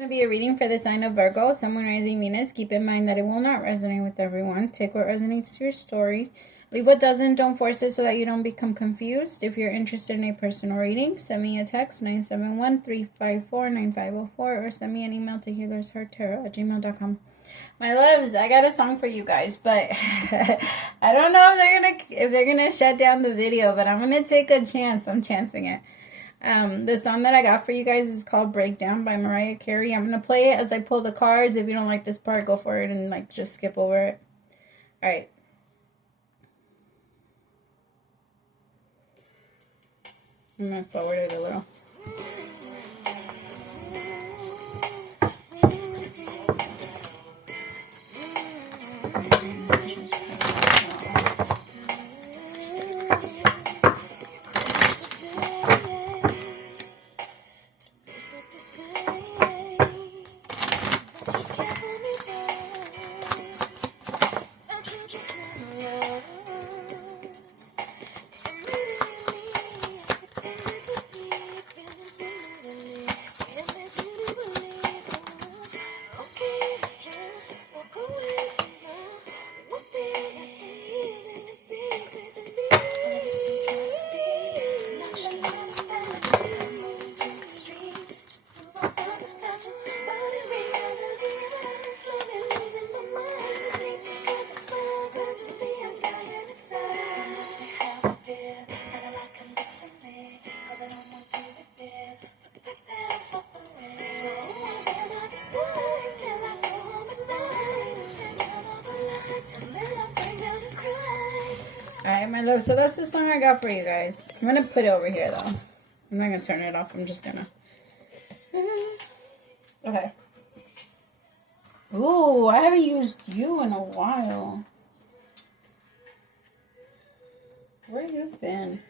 Going to be a reading for the sign of Virgo, Sun, Moon, Rising, Venus. Keep in mind that it will not resonate with everyone. Take what resonates to your story. Leave what doesn't. Don't force it so that you don't become confused. If you're interested in a personal reading, send me a text 971-354-9504 or send me an email to HealersHeartTarot@gmail.com. My loves, I got a song for you guys, but I don't know if they're gonna shut down the video, but I'm gonna take a chance. I'm chancing it. The song that I got for you guys is called Breakdown by Mariah Carey. I'm going to play it as I pull the cards. If you don't like this part, go for it and just skip over it. Alright. I'm going to forward it a little. Alright, my love, so that's the song I got for you guys. I'm going to put it over here, though. I'm not going to turn it off. I'm just going to... Okay. Ooh, I haven't used you in a while. Where you been?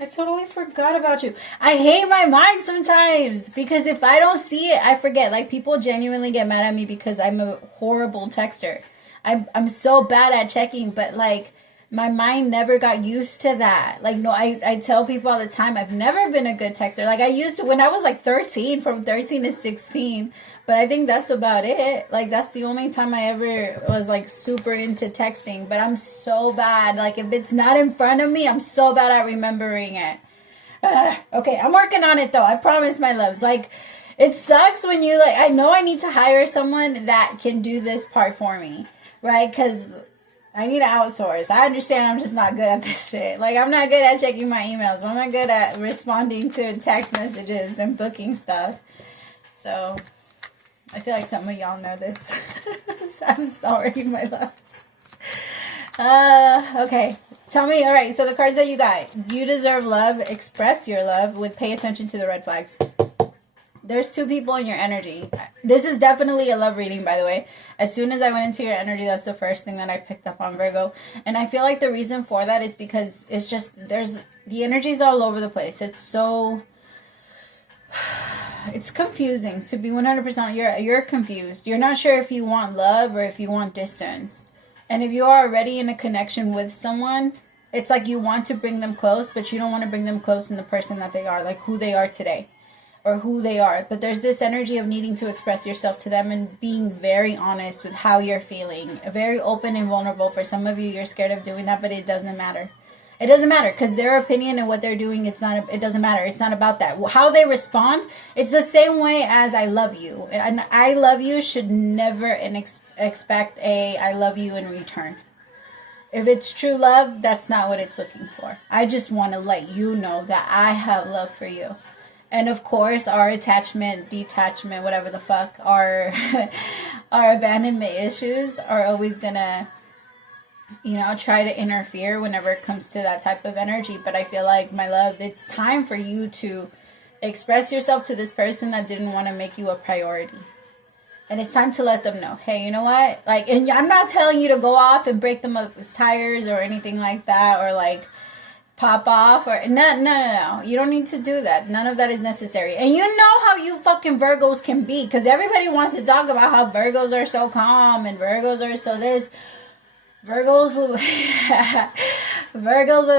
I totally forgot about you. I hate my mind sometimes because if I don't see it, I forget. Like, people genuinely get mad at me because I'm a horrible texter. I'm so bad at checking, but like... my mind never got used to that. Like, no, I tell people all the time, I've never been a good texter. Like, I used to when I was like 13, from 13 to 16. But I think that's about it. Like, that's the only time I ever was like super into texting. But I'm so bad. Like, if it's not in front of me, I'm so bad at remembering it. Okay, I'm working on it though. I promise, my loves. Like, it sucks when you like, I know I need to hire someone that can do this part for me. Right? Because... I need to outsource. I understand I'm just not good at this shit. Like, I'm not good at checking my emails. I'm not good at responding to text messages and booking stuff. So, I feel like some of y'all know this. I'm sorry, my loves. Okay. Tell me, alright, so the cards that you got. You deserve love. Express your love with pay attention to the red flags. There's two people in your energy. This is definitely a love reading, by the way. As soon as I went into your energy, that's the first thing that I picked up on, Virgo. And I feel like the reason for that is because it's just, the energy's all over the place. It's so, it's confusing. To be 100%, you're confused. You're not sure if you want love or if you want distance. And if you are already in a connection with someone, it's like you want to bring them close, but you don't want to bring them close in the person that they are, like who they are today. Or who they are. But there's this energy of needing to express yourself to them and being very honest with how you're feeling. Very open and vulnerable. For some of you, you're scared of doing that, but it doesn't matter. It doesn't matter because their opinion and what they're doing, it doesn't matter. It's not about that. How they respond, it's the same way as I love you. And I love you should never expect a I love you in return. If it's true love, that's not what it's looking for. I just want to let you know that I have love for you. And of course, our attachment, detachment, whatever the fuck, our abandonment issues are always gonna, try to interfere whenever it comes to that type of energy. But I feel like, my love, it's time for you to express yourself to this person that didn't want to make you a priority. And it's time to let them know, hey, you know what? Like, and I'm not telling you to go off and break them up with tires or anything like that, or like, pop off or no. You don't need to do that. None of that is necessary. And you know how you fucking Virgos can be, because everybody wants to talk about how Virgos are so calm and Virgos are so this. Virgos are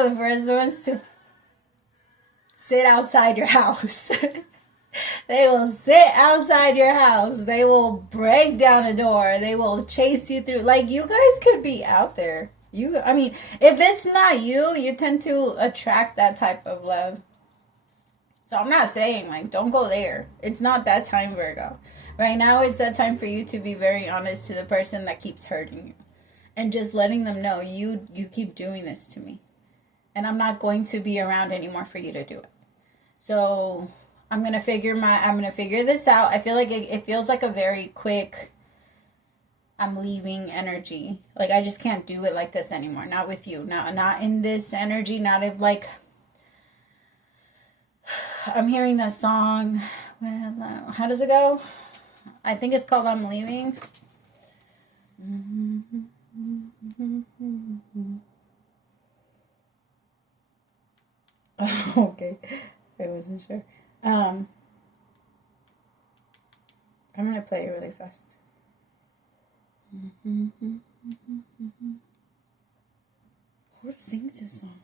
the first ones to sit outside your house. They will sit outside your house. They will break down a door. They will chase you through. Like, you guys could be out there. I mean, if it's not you, you tend to attract that type of love. So I'm not saying, like, don't go there. It's not that time, Virgo. Right now, it's that time for you to be very honest to the person that keeps hurting you. And just letting them know, you keep doing this to me. And I'm not going to be around anymore for you to do it. So I'm going to figure this out. I feel like it feels like a very quick, I'm leaving energy. Like, I just can't do it like this anymore. Not with you. Not in this energy. Not if, like, I'm hearing that song. Well, how does it go? I think it's called I'm Leaving. Okay. I wasn't sure. I'm going to play it really fast. Who sings this song?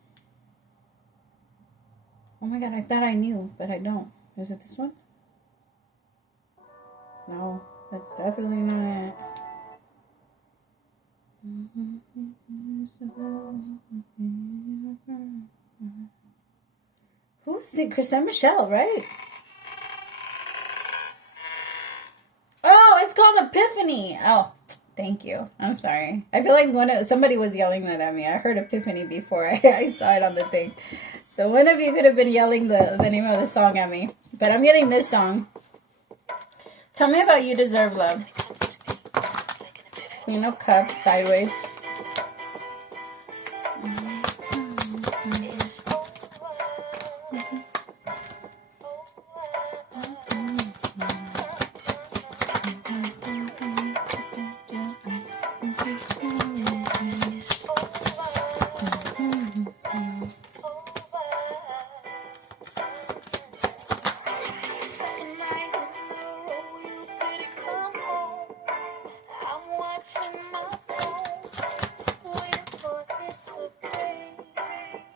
Oh my god, I thought I knew, but I don't. Is it this one? No, that's definitely not it. Who's singing? Chris and Michelle, right? Oh, it's called Epiphany. Oh, thank you. I'm sorry. I feel like somebody was yelling that at me. I heard Epiphany before I saw it on the thing. So one of you could have been yelling the name of the song at me. But I'm getting this song. Tell me about You Deserve Love. Queen of Cups, sideways.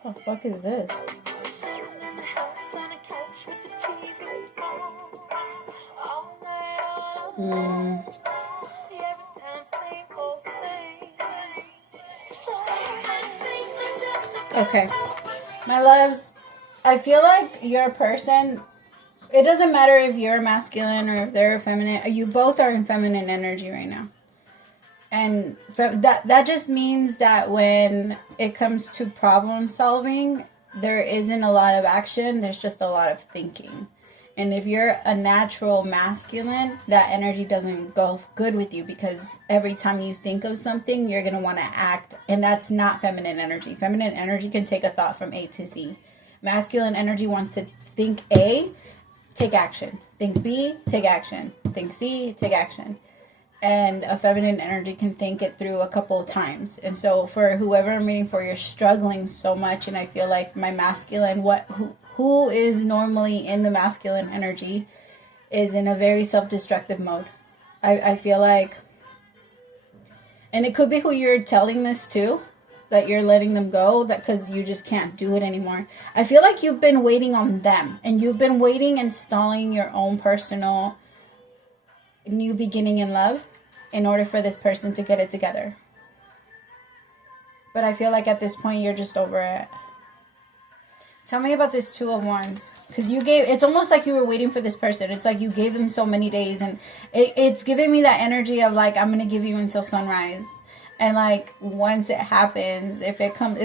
What the fuck is this? Okay. My loves, I feel like your person, it doesn't matter if you're masculine or if they're feminine. You both are in feminine energy right now. And that just means that when it comes to problem solving, there isn't a lot of action. There's just a lot of thinking. And if you're a natural masculine, that energy doesn't go good with you, because every time you think of something, you're going to want to act. And that's not feminine energy. Feminine energy can take a thought from A to Z. Masculine energy wants to think A, take action. Think B, take action. Think C, take action. And a feminine energy can think it through a couple of times. And so for whoever I'm reading for, you're struggling so much. And I feel like my masculine, who is normally in the masculine energy, is in a very self-destructive mode. I feel like, and it could be who you're telling this to, that you're letting them go, that because you just can't do it anymore. I feel like you've been waiting on them, and you've been waiting and stalling your own personal new beginning in love in order for this person to get it together. But I feel like at this point, you're just over it. Tell me about this Two of Wands. Because it's almost like you were waiting for this person. It's like you gave them so many days. And it's giving me that energy of like, I'm going to give you until sunrise. And like, once it happens, if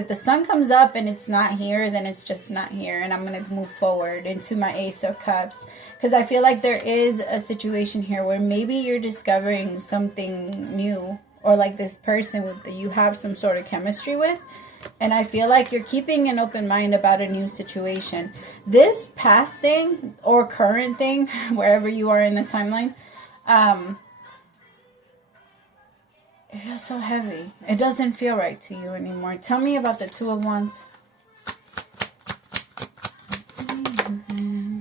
the sun comes up and it's not here, then it's just not here. And I'm going to move forward into my Ace of Cups. Because I feel like there is a situation here where maybe you're discovering something new. Or like this person that you have some sort of chemistry with. And I feel like you're keeping an open mind about a new situation. This past thing or current thing, wherever you are in the timeline, it feels so heavy. It doesn't feel right to you anymore. Tell me about the Two of Wands.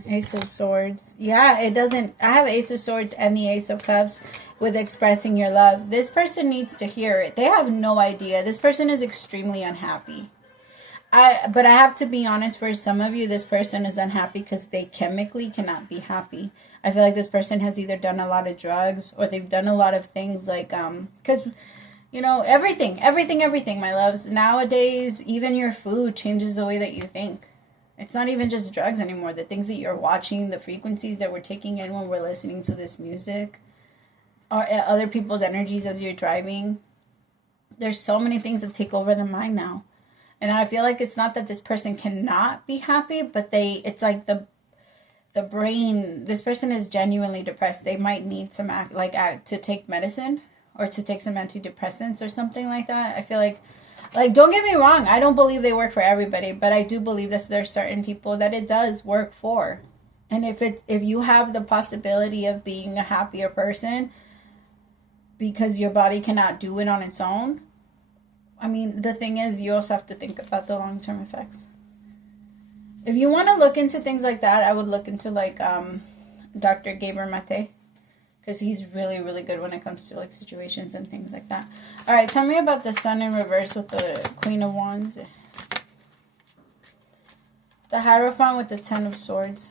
Ace of Swords. Yeah, it doesn't. I have Ace of Swords and the Ace of Cups with expressing your love. This person needs to hear it. They have no idea. This person is extremely unhappy. But I have to be honest, for some of you, this person is unhappy because they chemically cannot be happy. I feel like this person has either done a lot of drugs or they've done a lot of things like, because, you know, everything, my loves. Nowadays, even your food changes the way that you think. It's not even just drugs anymore. The things that you're watching, the frequencies that we're taking in when we're listening to this music, or other people's energies as you're driving. There's so many things that take over the mind now. And I feel like it's not that this person cannot be happy, but it's like the brain, this person is genuinely depressed. They might need some to take medicine or to take some antidepressants or something like that. I feel like don't get me wrong, I don't believe they work for everybody, but I do believe that there's certain people that it does work for. And if you have the possibility of being a happier person because your body cannot do it on its own, I mean, the thing is, you also have to think about the long-term effects. If you want to look into things like that, I would look into like Dr. Gabriel Mate, because he's really, really good when it comes to like situations and things like that. All right, tell me about the Sun in reverse with the Queen of Wands. The Hierophant with the Ten of Swords.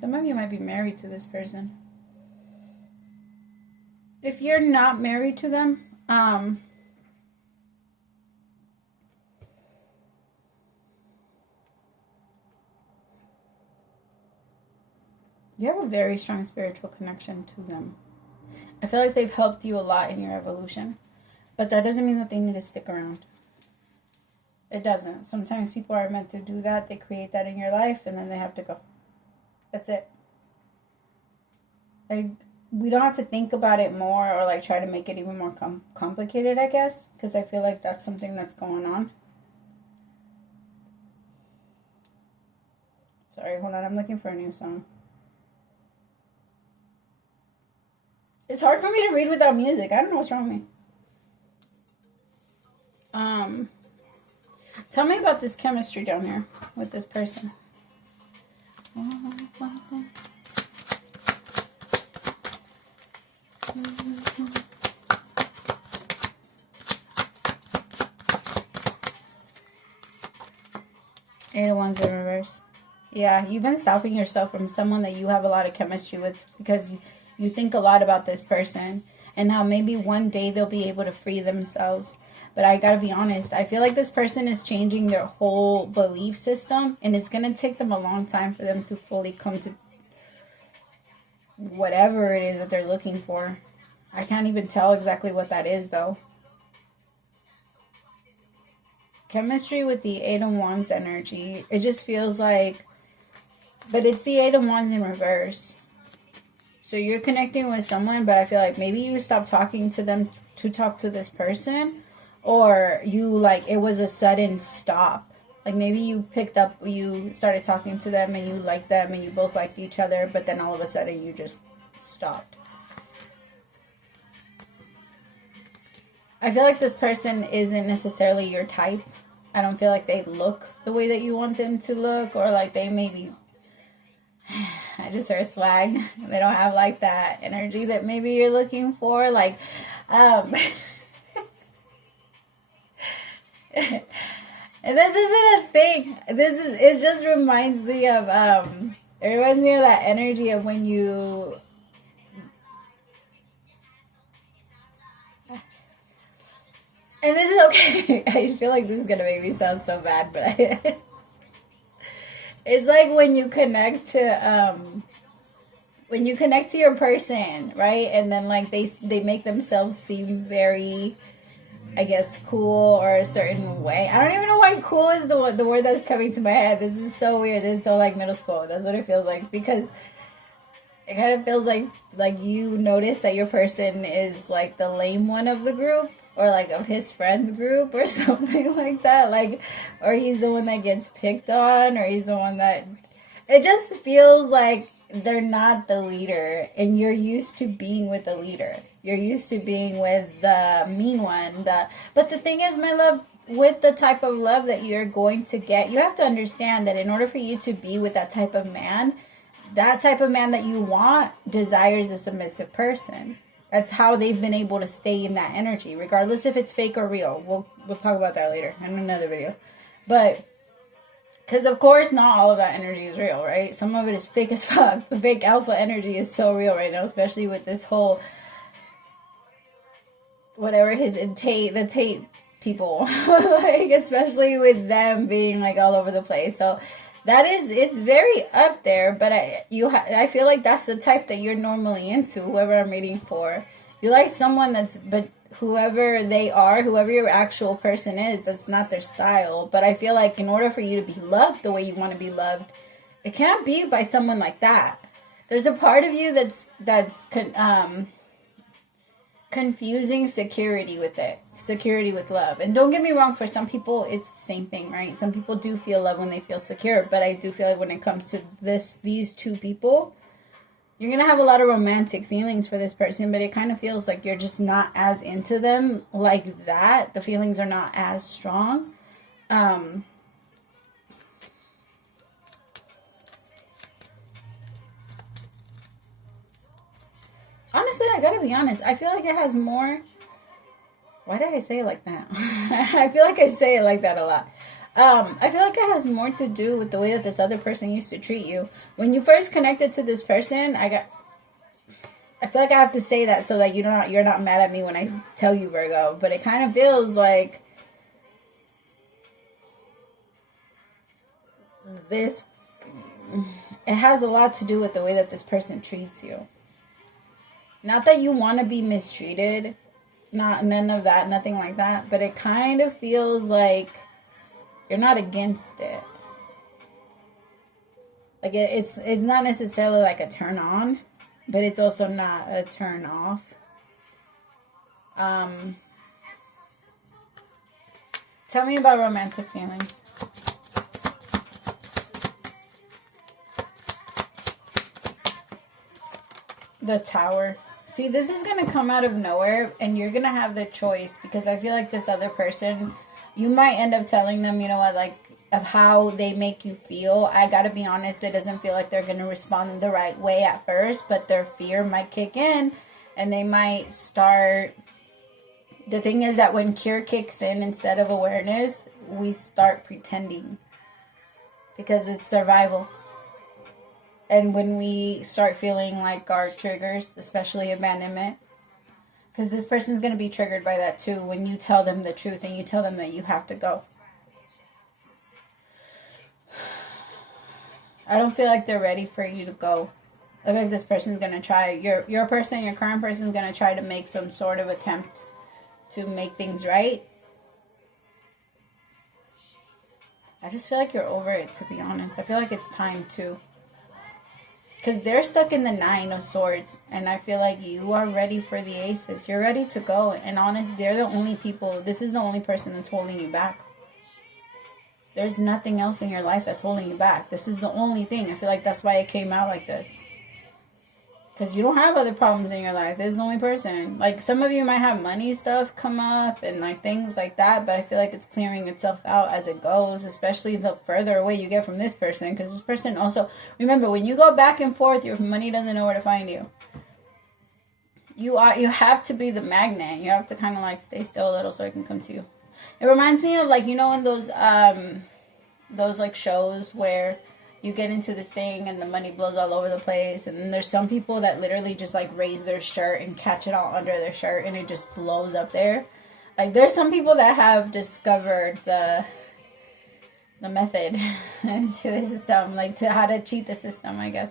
Some of you might be married to this person. If you're not married to them, you have a very strong spiritual connection to them. I feel like they've helped you a lot in your evolution, but that doesn't mean that they need to stick around. It doesn't. Sometimes people are meant to do that. They create that in your life, and then they have to go. That's it. Like, we don't have to think about it more or like try to make it even more complicated, I guess, because I feel like that's something that's going on. Sorry, hold on. I'm looking for a new song. It's hard for me to read without music. I don't know what's wrong with me. Tell me about this chemistry down here with this person. Eight of Wands in reverse. Yeah, you've been stopping yourself from someone that you have a lot of chemistry with because you think a lot about this person and how maybe one day they'll be able to free themselves. But I gotta be honest, I feel like this person is changing their whole belief system, and it's gonna take them a long time for them to fully come to whatever it is that they're looking for. I can't even tell exactly what that is, though. Chemistry with the Eight of Wands energy, it just feels like, but it's the Eight of Wands in reverse. So you're connecting with someone, but I feel like maybe you stopped talking to them to talk to this person. Or you, like, it was a sudden stop. Like, maybe you started talking to them and you liked them and you both liked each other, but then all of a sudden you just stopped. I feel like this person isn't necessarily your type. I don't feel like they look the way that you want them to look, or like they maybe, I just heard swag. They don't have like that energy that maybe you're looking for. Like, and this isn't a thing. It just reminds me of that energy of when you, and this is okay. I feel like this is gonna make me sound so bad, but it's like when you connect to your person, right? And then like they make themselves seem very, I guess, cool or a certain way. I don't even know why cool is the word that's coming to my head. This is so weird. This is so like middle school. That's what it feels like, because it kind of feels like you notice that your person is like the lame one of the group, or like of his friends group or something like that. Like, or he's the one that gets picked on, or he's the one that, it just feels like they're not the leader, and you're used to being with the leader. You're used to being with the mean one. But the thing is, my love, with the type of love that you're going to get, you have to understand that in order for you to be with that type of man that you want desires a submissive person. That's how they've been able to stay in that energy, regardless if it's fake or real. We'll talk about that later in another video. But, because of course not all of that energy is real, right? Some of it is fake as fuck. The fake alpha energy is so real right now, especially with this whole, whatever the Tate people, like, especially with them being like all over the place. So it's very up there, but I feel like that's the type that you're normally into, whoever I'm reading for. You like someone but whoever they are, whoever your actual person is, that's not their style. But I feel like in order for you to be loved the way you want to be loved, it can't be by someone like that. There's a part of you that's confusing security with it. Security with love. And don't get me wrong, for some people it's the same thing, right? Some people do feel love when they feel secure, but I do feel like when it comes to these two people, you're gonna have a lot of romantic feelings for this person, but it kind of feels like you're just not as into them like that. The feelings are not as strong. Honestly, I gotta be honest, I feel like it has more... Why did I say it like that? I feel like I say it like that a lot. I feel like it has more to do with the way that this other person used to treat you. When you first connected to this person, I feel like I have to say that so that you're not mad at me when I tell you, Virgo. But it kind of feels like it has a lot to do with the way that this person treats you. Not that you want to be mistreated. None of that, nothing like that. But it kind of feels like you're not against it. Like it's not necessarily like a turn on, but it's also not a turn off. Tell me about romantic feelings. The Tower. See, this is going to come out of nowhere, and you're going to have the choice, because I feel like this other person, you might end up telling them, you know what, like, of how they make you feel. I got to be honest, it doesn't feel like they're going to respond the right way at first, but their fear might kick in, and they might start... The thing is that when cure kicks in instead of awareness, we start pretending, because it's survival. And when we start feeling like our triggers, especially abandonment, because this person's going to be triggered by that too, when you tell them the truth and you tell them that you have to go. I don't feel like they're ready for you to go. I think this person's going to try, your person, your current person is going to try to make some sort of attempt to make things right. I just feel like you're over it, to be honest. I feel like it's time to. Because they're stuck in the Nine of Swords. And I feel like you are ready for the Aces. You're ready to go. And honest, they're the only people. This is the only person that's holding you back. There's nothing else in your life that's holding you back. This is the only thing. I feel like that's why it came out like this. Because you don't have other problems in your life. This is the only person. Like, some of you might have money stuff come up and, like, things like that. But I feel like it's clearing itself out as it goes. Especially the further away you get from this person. Because this person also... Remember, when you go back and forth, your money doesn't know where to find you. You have to be the magnet. You have to kind of, like, stay still a little so it can come to you. It reminds me of, like, you know, in those like, shows where... You get into this thing and the money blows all over the place. And then there's some people that literally just like raise their shirt and catch it all under their shirt and it just blows up there. Like, there's some people that have discovered the method to the system. Like, to how to cheat the system, I guess.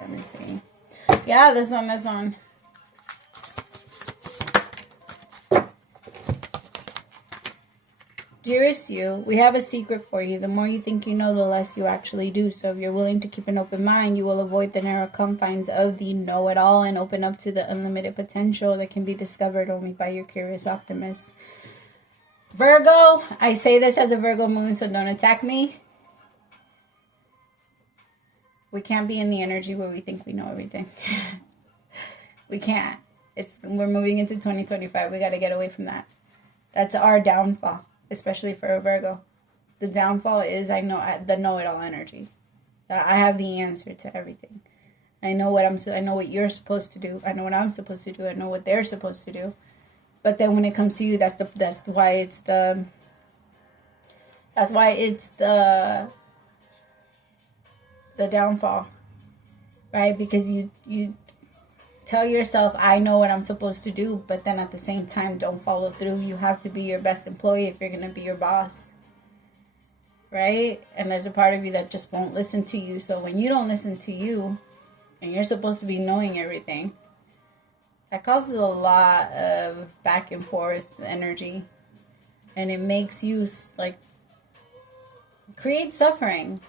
Let me see. Yeah, this one. Dearest you, we have a secret for you. The more you think you know, the less you actually do. So if you're willing to keep an open mind, you will avoid the narrow confines of the know-it-all and open up to the unlimited potential that can be discovered only by your curious optimist. Virgo, I say this as a Virgo moon, so don't attack me. We can't be in the energy where we think we know everything. We can't. We're moving into 2025. We got to get away from that. That's our downfall. Especially for a Virgo. The downfall is I know the know-it-all energy. I have the answer to everything. I know what you're supposed to do. I know what I'm supposed to do. I know what they're supposed to do. But then when it comes to you, that's why it's the downfall, right? Because you tell yourself, I know what I'm supposed to do, but then at the same time, don't follow through. You have to be your best employee if you're going to be your boss, right? And there's a part of you that just won't listen to you. So when you don't listen to you, and you're supposed to be knowing everything, that causes a lot of back and forth energy. And it makes you, like, create suffering.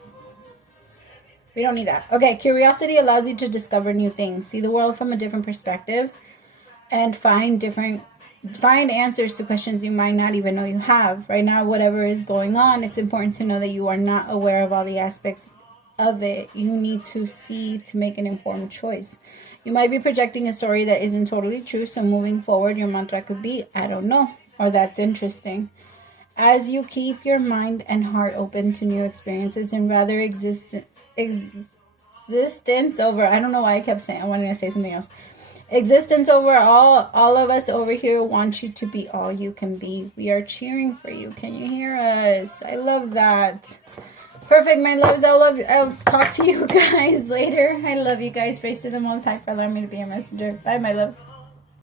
We don't need that. Okay, curiosity allows you to discover new things, see the world from a different perspective, and find answers to questions you might not even know you have. Right now, whatever is going on, it's important to know that you are not aware of all the aspects of it. You need to see to make an informed choice. You might be projecting a story that isn't totally true, so moving forward, your mantra could be, I don't know, or that's interesting. As you keep your mind and heart open to new experiences and rather existence over, I don't know why I kept saying, I wanted to say something else. Existence over all of us over here want you to be all you can be. We are cheering for you. Can you hear us? I love that. Perfect, my loves. I'll talk to you guys later. I love you guys. Praise to the Most High for allowing me to be a messenger. Bye, my loves.